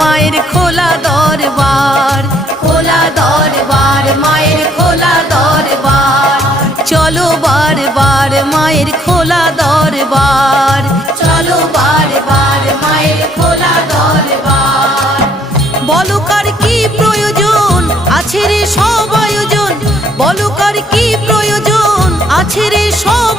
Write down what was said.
মায়ের খোলা দরবার, খোলা দরবার মায়ের খোলা দরবার। চলো বারবার মায়ের খোলা দরবার, চলো বারবার মায়ের খোলা দরবার। বলো কার কি প্রয়োজন আছে রে সব আয়োজন, বলো কার কি প্রয়োজন আছে রে সব